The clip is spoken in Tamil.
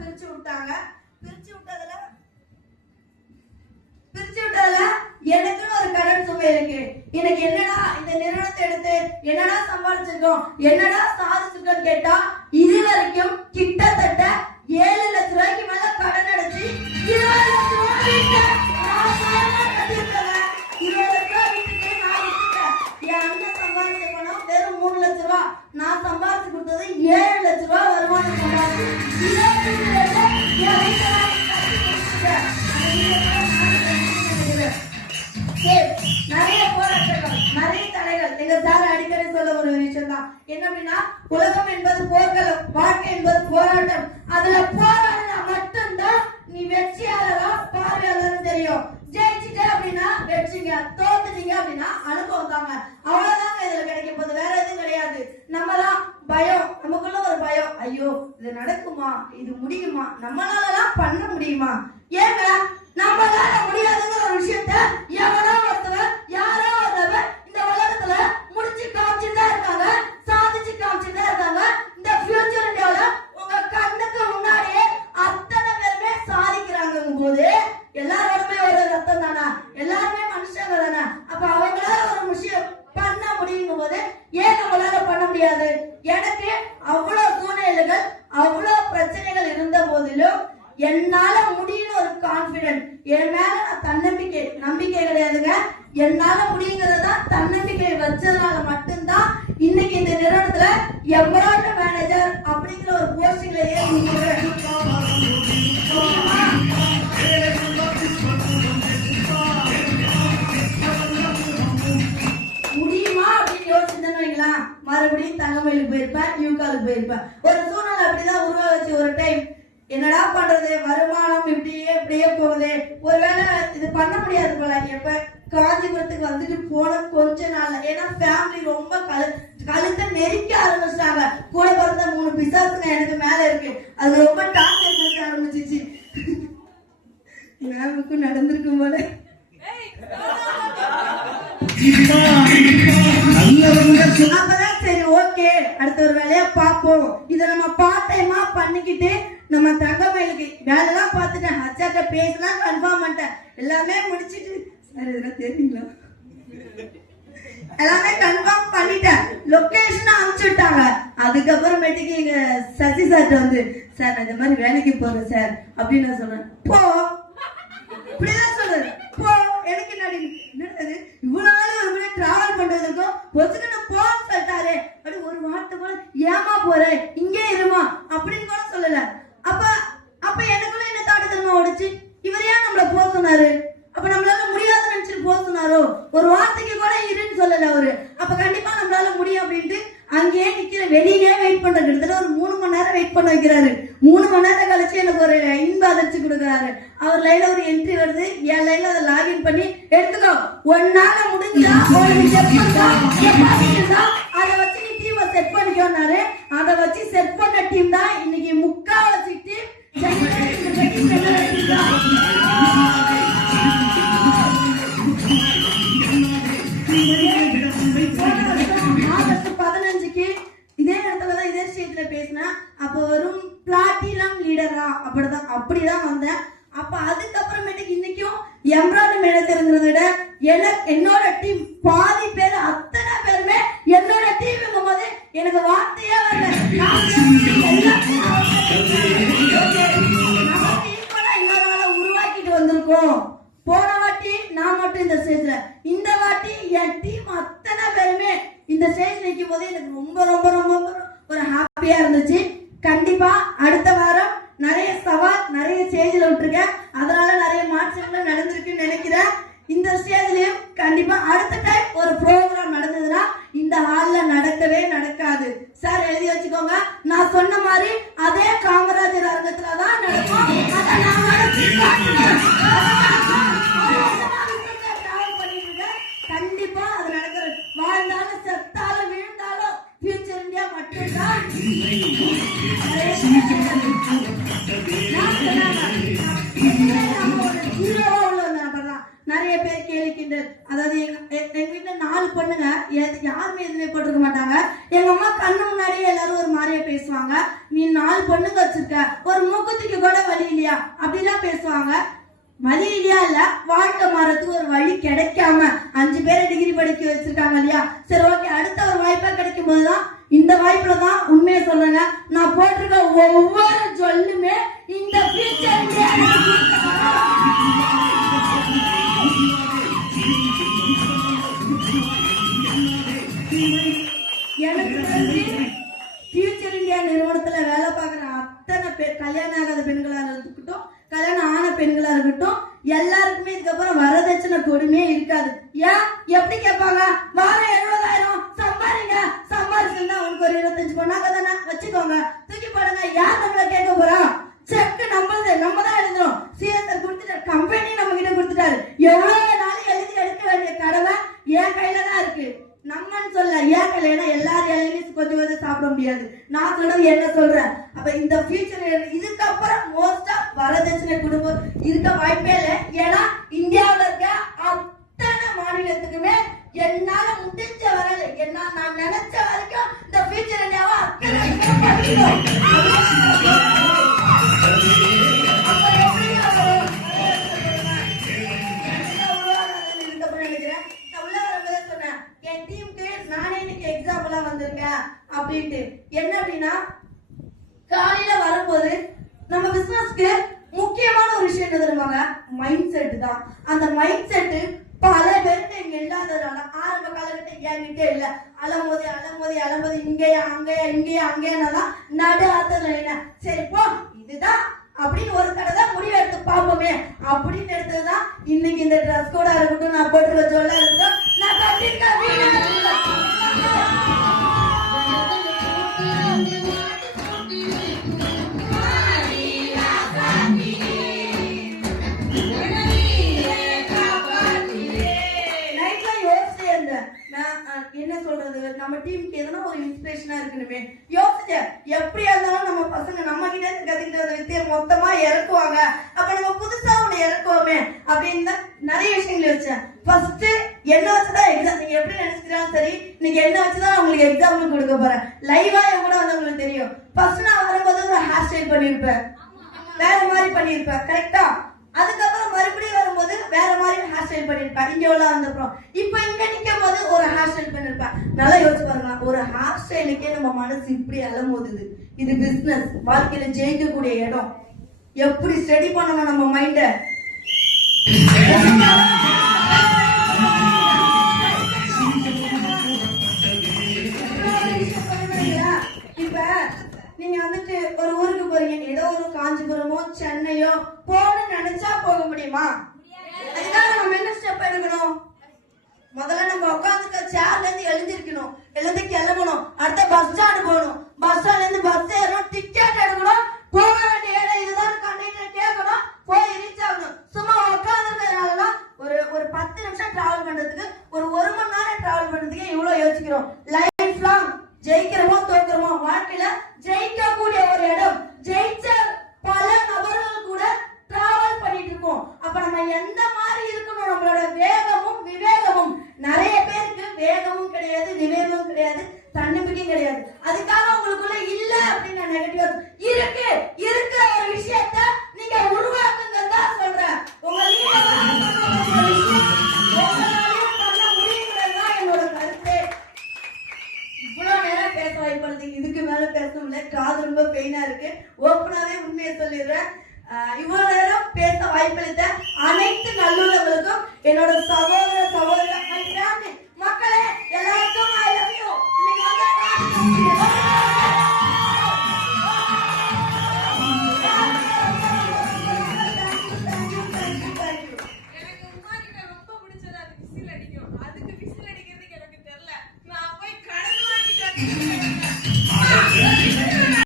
பிரிச்சு விட்டாங்க. பிரிச்சு விட்டதுல எனக்குன்னு ஒரு கடன் சுமை இருக்கு. எனக்கு என்னடா இந்த நிறுவனத்தை எடுத்து என்னடா சம்பாதிச்சிருக்கோம், என்னடா சாதிச்சிருக்கோம் கேட்டா இது வரைக்கும் கிட்டத்தட்ட 7 லட்சம் ரூபாய்க்கு மேல கடன் அடைச்சு 20 லட்சம் ரூபாய் கட்டியிருக்கேன். 20 லட்சம் ரூபாய் வீட்டுக்கு நான் விட்டுட்டேன். என் அண்ணன் சம்பாதிச்ச பணம் வெறும் 3 லட்சம் ரூபாய். நான் சம்பாதிச்சு கொடுத்தது 7 லட்சம் ரூபாய் வருமானம் சம்பாதிச்சு 20 லட்சம் என் வீட்டை நிறைய போராட்டங்கள், நிறைய தடைகள். எங்க சார் அடிக்கடி சொல்ல ஒரு விஷயம் தான் என்ன அப்படின்னா, உலகம் என்பது போர்க்களம், வாழ்க்கை என்பது போராட்டம். அதுல போராடினா மட்டும்தான் நீ வெற்றியாளரா பார்வையாளர் தெரியும். ஜெயிச்சுட்ட அப்படின்னா வெற்றிங்க, தோத்துட்டீங்க அப்படின்னா அனுபவம் தாங்க. அவ்வளவுதாங்க இதுல கிடைக்க போகுது, வேற எதுவும் கிடையாது. நம்மதான் பயம், நமக்குள்ள ஒரு பயம், ஐயோ இது நடக்குமா, இது முடியுமா, நம்மளாலலாம் பண்ண முடியுமா, ஏங்க நம்மளால முடியாதுங்கிற ஒரு விஷயத்த எவனோ ஒருத்தவன் யாரோ ஒருத்தவன் இந்த உலகத்துல முடிச்சு காமிச்சுதான் இருக்காங்க, சாதிச்சு காமிச்சுதான் இருக்காங்க. இந்த ஃபியூச்சர் இந்தியாவில உங்க கண்ணுக்கு முன்னாடியே அத்தனை பேருமே சாதிக்கிறாங்கும் போது எல்லாரோடுமே ஒரு ரத்தம் தானே, எல்லாருமே மனுஷங்க தானே. அப்ப அவங்களால ஒரு விஷயம் பண்ண முடியும் போது ஏன் நம்மளால பண்ண முடியாது? எனக்கு அவ்வளவு சூழ்நிலைகள், அவ்வளவு பிரச்சனைகள் இருந்த போதிலும் என்னால முடியும் ஒரு கான்பிடன்ட், என் மேல நான் தன்னம்பிக்கை, நம்பிக்கை கிடையாதுங்க, என்னால முடியுங்கிறதா தன்னம்பிக்கை வச்சதுனால மட்டும்தான் இன்னைக்கு இந்த நிறுவனத்துல எம்ப்ராய்டரி மேனேஜர் அப்படிங்கிற ஒரு போஸ்டிங்ல ஏறி முடியுமா அப்படின்னு யோசிச்சுன்னு வைங்களேன், மறுபடியும் தங்கமயிலுக்கு போயிருப்பேன், யூகாலுக்கு போயிருப்பேன். ஒரு சூழ்நிலை அப்படிதான் உருவாச்சு. ஒரு டைம் என்னடா பண்றது, வருமானம் இப்படியே போகுது, ஒருவேளை இது பண்ண முடியாது போல. எப்ப காஞ்சிபுரத்துக்கு வந்துட்டு போன கொஞ்ச நாள்ல, ஏன்னா ஃபேமிலி ரொம்ப கழுத்தை நெரிக்க ஆரம்பிச்சிட்டாங்க. கூட பிறந்த 3 பிசாசுங்க எனக்கு மேல இருக்கு, அது ரொம்ப டார்ச்சர் பண்ண ஆரம்பிச்சிச்சு. மேமுக்கும் நடந்திருக்கும் போல. அப்பதான் சரி ஓகே அடுத்த ஒரு வேலையா பாப்போம், இத நம்ம பார்ட் டைமா பண்ணிக்கிட்டு நம்ம தங்கமயிலுக்கு வேலைலாம் பார்த்துட்டேன், அச்சாட்ட பேசலாம் கன்ஃபார்ம் பண்ணிட்டேன், எல்லாமே முடிச்சிட்டு சார் இதெல்லாம் தெரியுங்களா எல்லாமே கன்ஃபார்ம் பண்ணிட்டேன், லொகேஷன் அனுப்பிச்சுட்டாங்க. அதுக்கப்புறமேட்டுக்கு எங்க சசி சார்ட்ட வந்து சார் இந்த மாதிரி வேலைக்கு போறேன் சார் அப்படின்னு நான் சொல்றேன். போ இப்படிதான் சொல்றேன், போ எனக்கு என்னது இவ்வளவு நாள் ஒரு மணி டிராவல் பண்றதுக்கும் பொதுக்கு போன்னு சொல்லிட்டாரு. அப்படி ஒரு வார்த்தை கூட ஏமா போற இங்கே இருமா அப்படின்னு கூட சொல்லல. அப்ப எனக்குள்ள என்ன தாட்டுத்தன்மை ஓடிச்சு, இவர் ஏன் நம்மள போக சொன்னாரு, அப்ப நம்மளால முடியாதுன்னு நினைச்சிட்டு போக சொன்னாரோ, ஒரு வார்த்தைக்கு கூட இருன்னு சொல்லல அவரு. அப்ப கண்டிப்பா நம்மளால முடியும் அப்படின்ட்டு அங்கேயே நிக்கிற, வெளியே வெயிட் பண்ற, கிட்டத்தட்ட ஒரு 3 மணி நேரம் வெயிட் பண்ண வைக்கிறாரு. 3 மணி நேரம் கழிச்சு எனக்கு ஒரு இன்ப அதிர்ச்சி கொடுக்குறாரு. அவர் லைன்ல ஒரு என்ட்ரி வருது, என் லைன்ல அதை லாகின் பண்ணி எடுத்துக்கோ, ஒன்னால முடிஞ்சா அதை வச்சு நீ டீமை செட் பண்ணிக்கோன்னாரு. அதை வச்சு செட் பண்ண டீம் தான் இன்னைக்கு முக்காவாசி டீம் ஆகஸ்ட் 15க்கு இதே இடத்துலதான் இதே ஸ்டேஜ்ல பேசினேன். அப்ப வரும் பிளாட்டினம் லீடரா அப்படிதான் வந்தேன். அப்ப அதுக்கப்புறமேட்டுக்கு இன்னைக்கும் எம்ப்ராய்டரி மேனேஜர்ங்கிறத விட என்னோட டீம் பாதி பேர், அத்தனை பேருமே என்னோட டீம் போது எனக்கு வார்த்தையே வரல. உருவாக்கிட்டு வந்திருக்கோம். போன வாட்டி நான் மட்டும் இந்த ஸ்டேஜ்ல, இந்த வாட்டி என் டீம் அத்தனை பேருமே இந்த ஸ்டேஜ் நிற்கும் போது எனக்கு ரொம்ப ரொம்ப ரொம்ப ஒரு ஹாப்பியா இருந்துச்சு. கண்டிப்பா அடுத்த வாரம் நிறைய சவால், நிறைய ஸ்டேஜ்ல விட்டுருக்கேன், அதனால நிறைய மாற்றங்கள் நடந்திருக்குன்னு நினைக்கிறேன். இந்த ஸ்டேஜ்லயும் கண்டிப்பா அடுத்த டைம் ஒரு ப்ரோக்ராம் நடந்ததுன்னா இந்த ஹால்ல நடக்கவே நடக்காது. சார் எழுதி வச்சுக்கோங்க, நான் சொன்ன மாதிரி அதே காமராஜர் அரங்கத்துலதான் நடக்கும். கண்டிப்பா அது நடக்கிறது. வாழ்ந்தாலும் செத்தாலும் விழுந்தாலும் ஃபியூச்சர் இந்தியா மட்டும்தான். நிறைய பேர் கேள்விக்கின்றனர், அதாவது எங்க வீட்டுல 4 பொண்ணுங்க, யாருமே எதுவுமே போட்டிருக்க மாட்டாங்க. எங்க அம்மா கண்ணு முன்னாடியே எல்லாரும் ஒரு மாதிரியே பேசுவாங்க. நீ 4 பொண்ணுங்க வச்சிருக்க, ஒரு மூக்குத்திக்கு இல்லையா, அப்படிலாம் பேசுவாங்க. மதியிலியா இல்ல, வாழ்க்கை மாறதுக்கு ஒரு வழி கிடைக்காம 5 பேரை டிகிரி படிக்க வச்சிருக்காங்க இல்லையா. சரி ஓகே, அடுத்த ஒரு வாய்ப்பா கிடைக்கும் போதுதான், இந்த வாய்ப்புல தான் உண்மையை சொல்றேங்க, நான் போட்டிருக்க ஒவ்வொரு சொல்லுமே இந்த ஃபியூச்சர் எனக்கு ஃபியூச்சர் இந்தியா நிறுவனத்துல வேலை பார்க்குற அத்தனை பேர், கல்யாணம் ஆகாத பெண்களா இருக்கட்டும், கல்யாணம் ஆன பெண்களா இருக்கட்டும், எல்லாருக்குமே இதுக்கப்புறம் வரதட்சணை கொடுமையே இருக்காது. ஏன் எப்படி கேட்பாங்க, வாரம் 70,000 சம்பாதிங்க, சம்பாதிச்சுன்னா உனக்கு ஒரு 25 பொண்ணாக்க தானே வச்சுக்கோங்க, தூக்கி போடுங்க, யார் நம்மள கேட்க போறா, செக் நம்மளது, நம்ம தான் எழுதுறோம், சிஎஸ்ஆர் கொடுத்துட்டாரு, கம்பெனி நம்ம கிட்ட கொடுத்துட்டாரு, எவ்வளவு நாள் எழுதி எடுக்க வேண்டிய கடமை என் கையில தான் இருக்கு. நம்மன்னு சொல்ல ஏன் கையில, எல்லாரும் இலையிலையும் கொஞ்சம் கொஞ்சம் சாப்பிட முடியாது, நான் சொல்றது என்ன சொல்றேன். அப்ப இந்த ஃபியூச்சர் இதுக்கப்புறம் மோஸ்டா வரதட்சணை குடும்பம் இருக்க வாய்ப்பே இல்லை. ஏன்னா இந்தியாவில் இருக்க அத்தனை மாநிலத்துக்குமே என்னால முடிஞ்ச வரல, என்ன நான் நினைச்ச வரைக்கும் இந்த ஃபியூச்சர் இந்தியாவை அத்தனை அப்படின்ட்டு. என்ன அப்படின்னா, காலையில வரும்போது நம்ம பிசினஸ்க்கு முக்கியமான ஒரு விஷயம் என்ன தெரியுமாங்க, மைண்ட் செட் தான். அந்த மைண்ட் செட் பல பேருக்கு இங்க இல்லாததுனால ஆரம்ப காலகட்டம் என்கிட்ட இல்ல, அலமோதி இங்கேயா அங்கேயானாதான் நடு ஆத்ததுல சரி போ இதுதான் அப்படின்னு ஒரு கடை தான் முடிவு எடுத்து பார்ப்போமே அப்படின்னு எடுத்ததுதான் இன்னைக்கு இந்த ட்ரெஸ் கோடா இருக்கட்டும், நான் போட்டுருக்க சொல்ல இருக்கட்டும், நான் கட்டிருக்க வீடு. என்ன சொல்றது, நம்ம டீமுக்கு எதனா ஒரு இன்ஸ்பிரேஷனா இருக்கணுமே யோசிச்ச, எப்படியா இருந்தாலும் நம்ம பசங்க நம்ம கிட்ட கத்துக்கிட்ட வித்தியை மொத்தமா இறக்குவாங்க, அப்ப நம்ம புதுசா ஒண்ணு இறக்குவோமே அப்படின்னு நிறைய விஷயங்கள் வச்சேன். ஃபர்ஸ்ட் என்ன வச்சுதான் எக்ஸாம், நீங்க எப்படி நினைச்சுக்கிறாலும் சரி, நீங்க என்ன வச்சுதான் உங்களுக்கு எக்ஸாம்பிள் கொடுக்க போறேன். லைவா என் கூட வந்து உங்களுக்கு தெரியும். ஃபர்ஸ்ட் நான் வரும்போது ஒரு ஹேர் ஸ்டைல் பண்ணிருப்பேன், வேற மாதிரி பண்ணிருப்பேன், கரெக்டா. அதுக்கப்புறம் மறுபடியும் வரும்போது வேற மாதிரி ஹேர் ஸ்டைல் பண்ணிருப்பேன், இங்க உள்ள வந்தப்புறம். இப்ப இங்க நிக்கும் போது ஒரு ஹேர் ஸ்டைல் பண்ணிருப்பேன். நல்லா யோசிச்சு பாருங்க, ஒரு ஹேர் ஸ்டைலுக்கே நம்ம மனசு இப்படி அலமோதுது. இது பிசினஸ், வாழ்க்கையில ஜெயிக்கக்கூடிய இடம். எப்படி ஸ்டடி பண்ணணும் நம்ம மைண்ட. இப்ப நீங்க வந்துட்டு ஒரு ஊருக்கு போறீங்க, ஏதோ ஒரு காஞ்சிபுரமோ சென்னையோ போகணும்னு நினைச்சா போக முடியுமா? அதுக்காக நம்ம என்ன ஸ்டெப் எடுக்கணும், முதல்ல நம்ம உட்காந்துக்க சேர்ல இருந்து எழுந்திருக்கணும், எழுந்து கிளம்பணும், அடுத்த பஸ் ஸ்டாண்ட் போகணும், பஸ் ஸ்டாண்ட்ல இருந்து பஸ் ஏறணும், டிக்கெட் எடுக்கணும், போக வேண்டிய இடம் இதுதான் கண்டக்டர் கேட்கணும், போய் ரீச் ஆகணும். சும்மா உட்காந்துருக்கிறதுனாலதான் ஒரு 10 நிமிஷம் டிராவல் பண்றதுக்கு, ஒரு 1 மணி நேரம் டிராவல் பண்றதுக்கு இவ்வளவு யோசிக்கிறோம். லைஃப் லாங் ஜெயிக்கிறோமோ தோக்குறோமோ, வாழ்க்கையில ஜெயிக்கக்கூடிய ஒரு இடம், ஜெயிச்ச பல நபர்கள் கூட டிராவல் பண்ணிட்டு இருக்கோம். அப்ப நம்ம எந்த மாதிரி இருக்கணும், நம்மளோட வேகமும் விவேகமும். நிறைய பேருக்கு வேகமும் கிடையாது, விவேகமும் கிடையாது, தன்னம்பிக்கையும் கிடையாது. அதுக்காக உங்களுக்குள்ள இல்ல அப்படின்னு நெகட்டிவ் இருக்கு. இருக்கிற ஒரு விஷயத்த நீங்க உருவாக்குங்க தான் சொல்றேன். என்னோட கருத்து. இவ்வளவு நேரம் பேச வாய்ப்பு, இதுக்கு மேல பேசணும்ல, காது ரொம்ப பெயினா இருக்கு. ஓப்பனாவே உண்மையை சொல்லிடுறேன். இவ்வளவு நேரம் பேச வாய்ப்பளித்த அனைத்து நல்லுள்ளவர்களுக்கும், என்னோட சகோதர மக்களே எல்லாருக்கும் I love you. ரொம்ப பிடிச்சது அது விசில் அடிக்கும். அதுக்கு விசில் அடிக்கிறதுக்கு எனக்கு தெரியல, நான் போய் கடன் வாங்கிட்டேன்.